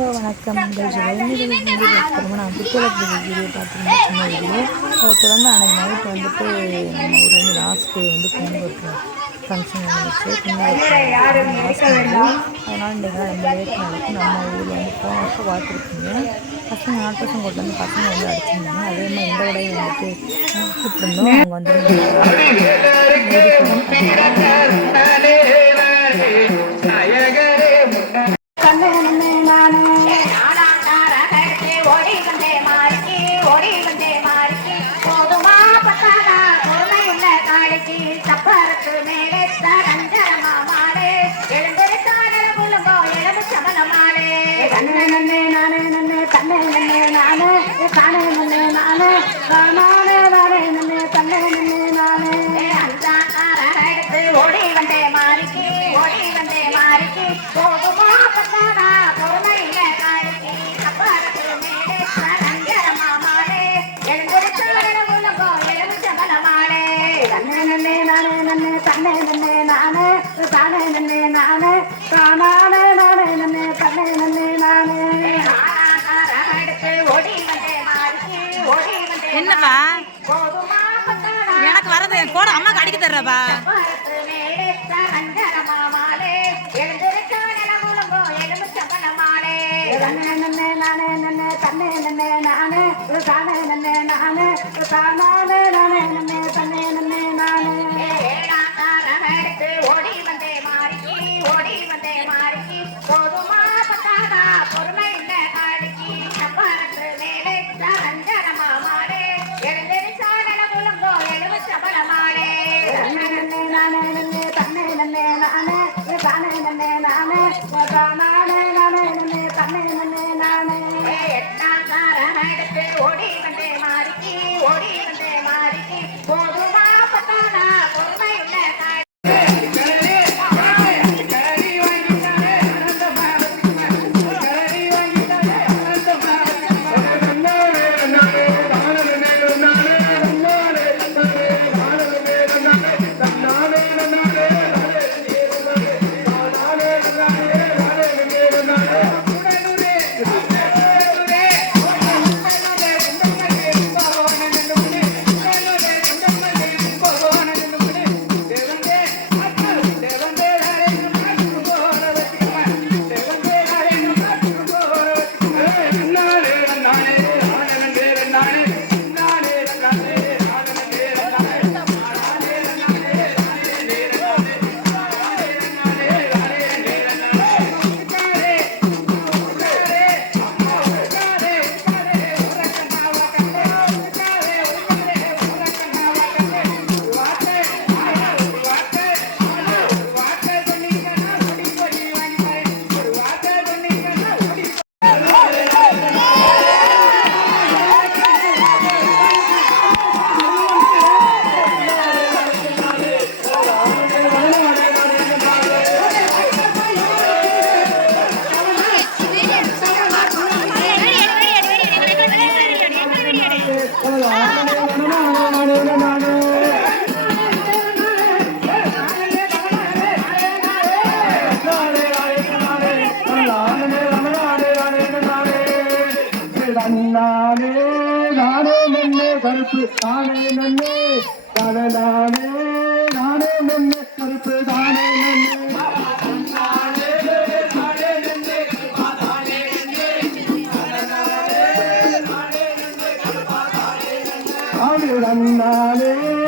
Hello வணக்கம். உங்கள் Jayanidhi video நான் புத்தகத்து வீடியோ பார்த்துருந்தேன் சின்ன வீடியோ அதை தொடர்ந்து அன்றைக்கு நைட் வந்துட்டு நம்ம ஊரில் வந்து லாஸ்ட் டே வந்து பொண்ணு வைக்கிறோம் ஃபங்க்ஷன் நடந்துச்சு பொண்ணு வைக்கிறோம் லாஸ்ட் அதனால் இன்றைக்கு ரொம்ப லேட் நடக்கும் நம்ம ஊரில் வந்து போன வருஷம் பார்த்துருக்கீங்க பசங்க நாட்பசங்க கூட வந்து பசங்க வந்து அடிச்சிருந்தாங்க அதே மாதிரி இந்த உடையை வந்துட்டு கூப்பிட்டுருந்தோம் அவங்க வந்து நானே நானே நானே நன்னே கண்ணே நன்னே நானே. அந்தாரகட்டு ஓடி வந்தே மாறிக்கு ஓடி வந்தே மாறிக்கு போதுமா பத்தானா பொறுமையுள்ள காளிக்கு சப்பரத்து மேலே தரஞ்சரமா மாடு. எழுந்திருத்தாடல புலுங்கோ எழுந்து மாடு கண்ணே நன்னே நானே நன்னே கண்ணே நன்னே நானே. தானே நன்னே நானே. தானானே நானே நன்னே கண்ணே நன்னே. வந்தே எனக்கு வரது போட அம்மாக்கு அடிக்க தர்றப்பா நானே மேலே தரஞ்சரமா கண்ணே நானே நானே நானே நானே தானே நன்னே நானே தானானே நானே நன்னே தன்னே நன்னே நானே ஓடி நானே நானே நன்னே கருப்பு நானே நன்னே தானே நானே நானே நன்னே கருப்பு தானே நன்னே நானே நானே நானே